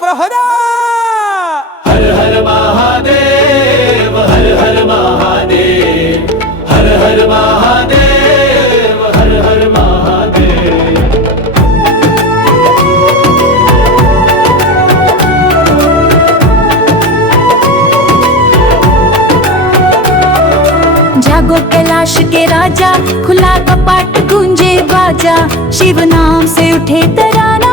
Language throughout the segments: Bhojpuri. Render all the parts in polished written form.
प्रहरा हर हर महादेव, हर हर महादेव, हर हर महादेव, हर हर महादेव। जागो कैलाश के राजा, खुला कपाट गूंजे बाजा, शिव नाम से उठे तराना,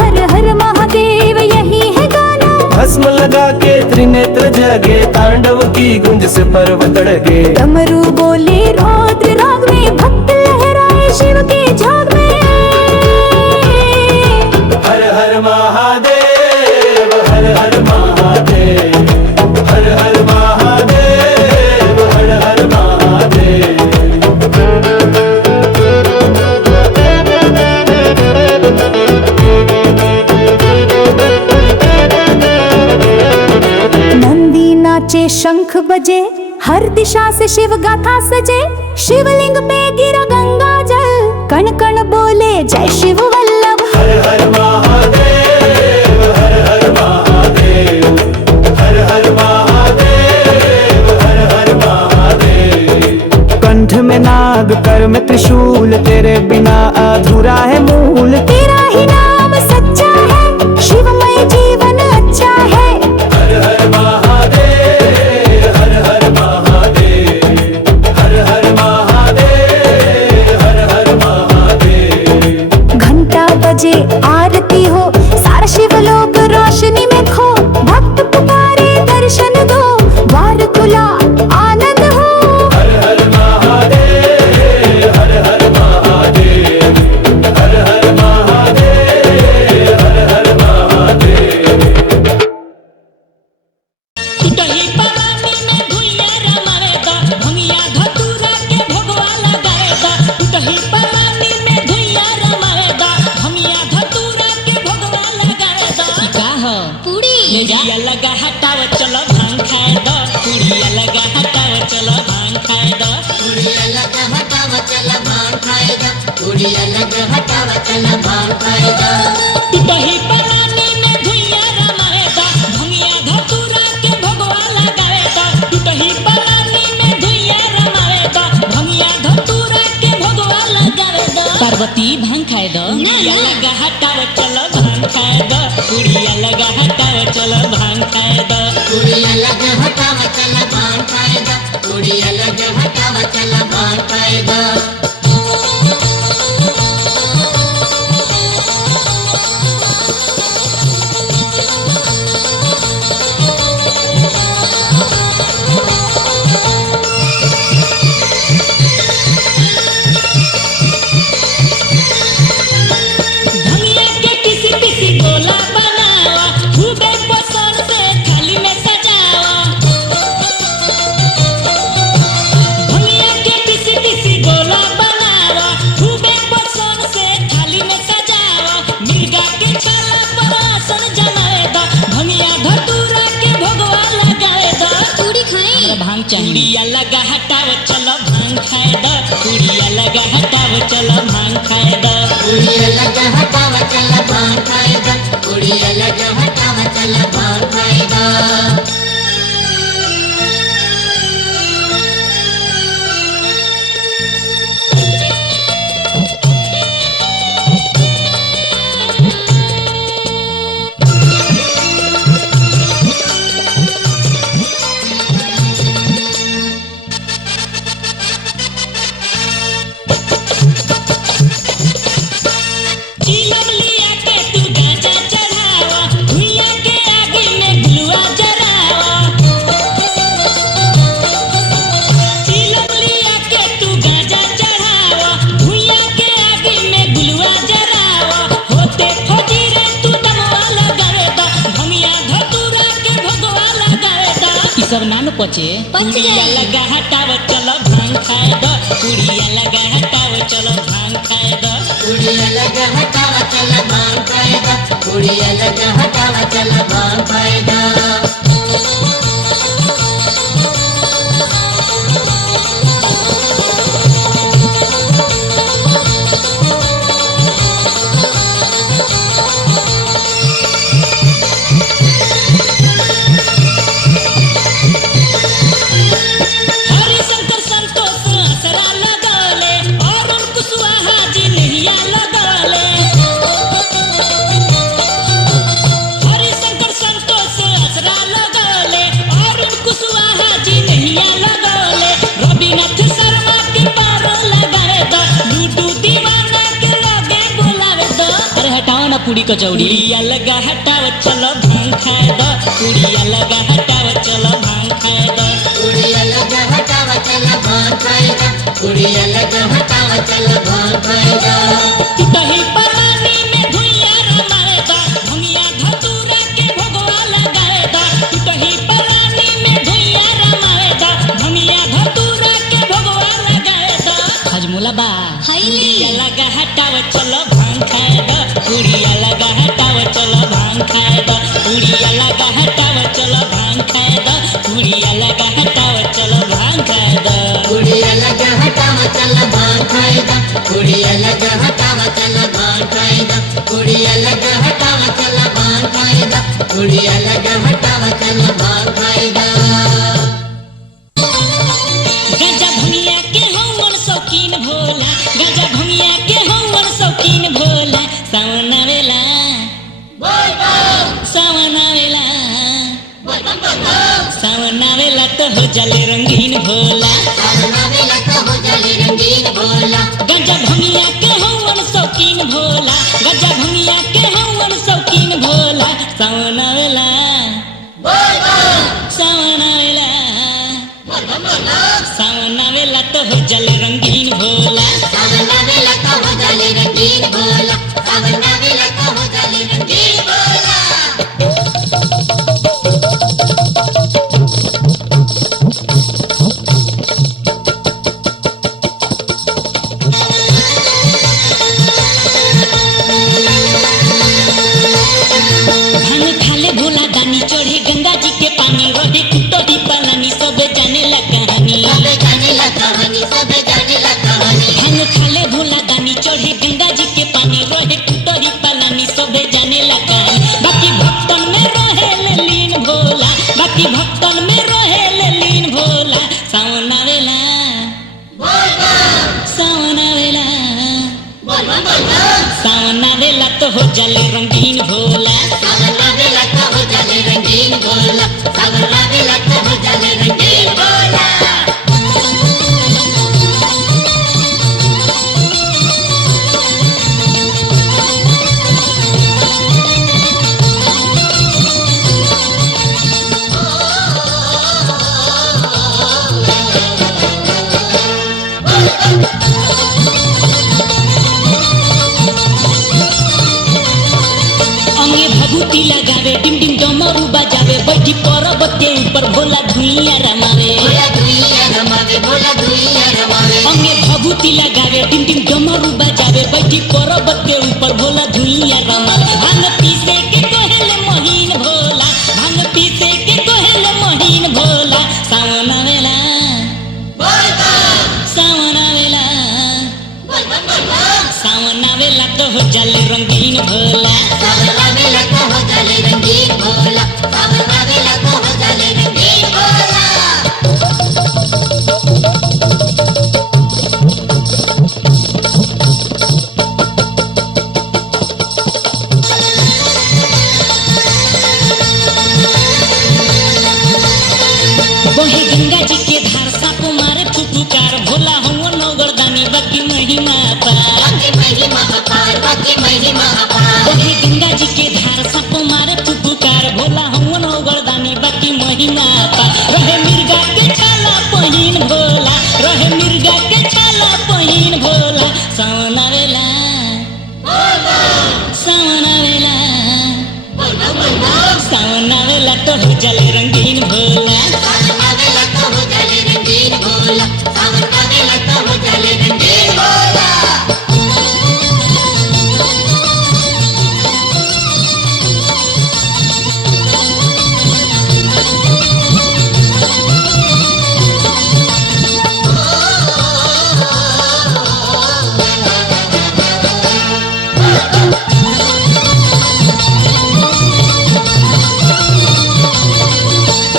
हर हर महादेव यही है गाना। भस्म लगा के त्रिनेत्र जगे, तांडव की गुंज से पर्वत डगे। डमरू बोले रौद्र राग में, भक्त लहराए शिव के झाग में। हर हर महादेव, हर हर महादेव, हर हर महादेव, हर हर महादेव। नंदी नाचे शंख बजे, हर दिशा से शिव गाथा सजे। शिवलिंग पे गिरा गंगा जल, कण कण बोले जय शिव वल्लभ। हर हर महादेव, हर हर महादेव, हर हर महादेव, हर हर महादेव। कंठ में नाग, कर में त्रिशूल, तेरे बिना अधूरा है मूल। तेरा ही नाम सच्चा है, शिवमय जीवन अच्छा है। हर हर महादेव, हर हर महादेव, हर हर महादेव, हर हर महादेव। घंटा बजे आरती हो, सारा शिवलोक रोशनी में खो। भक्त पुकारे दर्शन दो, द्वार खुला आनंद हो। हर हर महादेव, हर हर महादेव, हर हर महादेव, हर हर महादेव। टूटही पलानी में भुइया रमाएगा, भंगिया धतूरा के भोगवा लगाएगा। टूटही पलानी में भुइया रमाएगा, भंगिया धतूरा के भोगवा लगाएगा। का हो पूड़ी ले जा लगा हटाव चलो भांग खाए दो। पूड़िया लगा हटाव चलो भांग खाए दो। पूड़िया लगा हटावा चला भांग खाएगा, पूड़िया लगा हटावा चला भांग खाएगा। टूटही पलानी में भुइया रमाएगा, भंगिया धतूरा के भोगवा लगाएगा। टूटही पलानी में भुइया रमाएगा, भंगिया धतूरा के भोगवा लगाएगा। पार्वती भांग खाए दो। पूड़िया लगा हटाव चलो भांग खाए दो। पूड़िया लगा हटाव चलो भांग खाए दो। पूड़िया लगा हटावा चला भांग खाएगा, पूड़िया लगा हटावा चला भांग खाएगा। भंगिया के किसी किसी गोला बनावा, खूबे पसंद से थाली में सजावा। भंगिया के किसी किसी गोला बनावा, खूबे पसंद से थाली में सजावा। मिर्गा के छाला पर आसन जमाएगा, भंगिया धतूरा के भोगवा लगाएगा। पूड़ी खाए भांग चूड़िया लगा हटाव चलो भांग खाए दो। पूड़िया लगा हटाव चलो भांग खाए दो। पूड़िया लगा हटावा चला भांग खाएगा, पूड़िया लगा हटावा चला भांग खाएगा। चीलम लिया के तू गाजा चढ़ावा, भुइया के आगे में भुलुआ जरावा। चीलम लिया के तू गाजा चढ़ावा, भुइया के आगे में भुलुआ जरावा। होते फजीरे तू दमवा लगाएगा, भंगिया धतूरा के भोगवा लगाएगा। ई सब ना न पचे पूड़िया लगा हटाव चलो भांग खाए दो। पूड़िया लगा हटाव चलो भांग खाए दो। पूड़िया लगा हटावा चला भांग खाएगा, पूड़िया लगा हटावा चला भांग खाएगा। पूरी कचौड़ी। पुड़िया लगा हटाव चलो भांग खाए द, पुड़िया लगा हटाव चलो भांग खाए द। पुड़िया लगा हटावा चला भांग खाएगा, पुड़िया लगा हटावा चला भांग खाएगा। दही पलानी में धुइया रमाएगा, भंगिया धतूरा के भोगवा लगाएगा। दही पलानी में धुइया रमाएगा, भंगिया धतूरा के भोगवा लगाएगा। हजमुला बा पुड़िया लगा हटाव चलो भांग खाए द, पुड़िया लगा हटाव चलो भांग खाए द, पुड़िया लगा हटाव चलो भांग खाए द, पुड़िया लगा हटाव चलो भांग खाए द। पुड़िया लगा हटावा चला भांग खाएगा, पुड़िया लगा हटावा चला भांग खाएगा, पुड़िया लगा हटावा चला भांग खाएगा, पुड़िया लगा हटावा चला भांग खाएगा। गाजा भंगिया के हमर शौकीन भोला, गाजा भंगिया के हमर शौकीन भोला। सावन आवेला, सावन आवेला, सावन आवेला तो हो जाले रंगीन भोला। सावन आवेला तो हो जाले रंगीन भोला। गाजा भंगिया के हमर शौकीन भोला, गाजा भंगिया के हमर शौकीन भोला। सावन आवेला, सावन आवेला, सावन आवेला तो हो जाले रंगीन भोला। सावन आवेला तो हो जाले रंगीन भोला, सावन आवेला तो हो जाले रंगीन भोला। भांग खाले भोला दानी, चढ़े गंगा जी के पानी, रहे कुटोरी पालानी, सब जाने ला कहानी। सबे जाने ला कहानी, सबे जाने ला कहानी। भांग खाले भोला दानी, चढ़े गंगा जी के पानी, रहे कुटोरी पालानी, सब जाने ला कहानी। बाकी भक्तन में रहे लीन भोला, बाकी भक्तन में रहे लीन भोला। सावन आवेला, सावन आवेला, सावन आवेला तो हो जाले रंगीन भोला। सावन आवेला तो हो जाले रंगीन भोला, सावन आवेला तो हो जाले रंगीन भोला। अंगे भभूति लगावे, डिम डिम डमरू बजावे, बैठी पर्वत के ऊपर भोला धुइया रमावे। भोला धुइया रमावे, भोला धुइया रमावे। अंगे भभूति लगावे, डिम डिम डमरू बजावे, बैठी पर्वत के ऊपर भोला धुइया रमावे। भांग पीसे के कोहेले महीन भोला, भांग पीसे के कोहेले महीन भोला। सावन आवेला, सावन आवेला, सावन आवेला तो हो जाले रंगीन भोला। सावन आवेला तो हो जाले रंगीन भोला, सावन आवेला तो हो जाले रंगीन भोला। बहे गंगा जी के धार, साप मारे फुफुकार, भोला हुआ नौगरदानी, बाकी महिमा पार। बाकी महिमा अपार, बाकी महिमा अपार। बहे गंगा जी के धार, साप मारे फुफुकार, भोला हुआ नौगरदानी, बाकी महिमा पार। रहे मिर्गा के छाला पहिन भोला, रहे मिर्गा के छाला पहिन भोला। सावन आवेला, सावन आवेला, सावन आवेला तो हो जाले रंगीन भोला। सावन आवेला तो हो जाले रंगीन भोला, सावन आवेला तो हो जाले रंगीन भोला।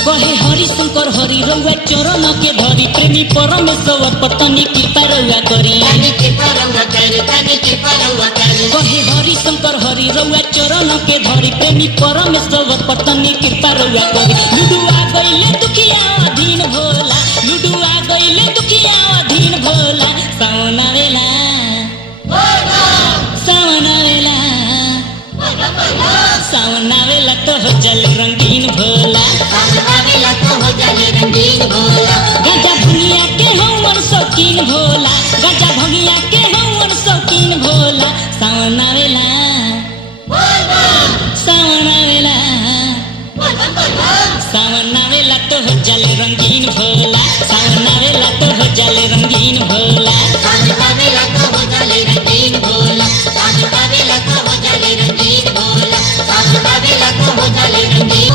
कहे हरि शंकर हरि रउआ चरण के धरी, प्रेमी परमेश्वर पतनी कृपा रउआ करी। तनी कृपा रउआ करी, तनी कृपा रउआ करी। कहे हरि शंकर हरि रउआ चरण के धरी, प्रेमी परमेश्वर पतनी कृपा रउआ करी। लुडू आ गइले दुखिया अधीन भोला, लुडू आ गइले दुखिया अधीन भोला। सावन आवेला, सावन आवेला, रंगीन भोला गाजा भंगिया के हमर शौकीन भोला गाजा भंगिया के हमर शौकीन भोला सावन आवेला सावन आवेला सावन आवेला तो हो जल रंगीन भोला सावन आवेला तो हो जल रंगीन भोला सावन आवेला तो हो जाले रंगीन भोला सावन आवेला तो हो जाले रंगीन भोला सावन आवेला तो हो जाले रंगीन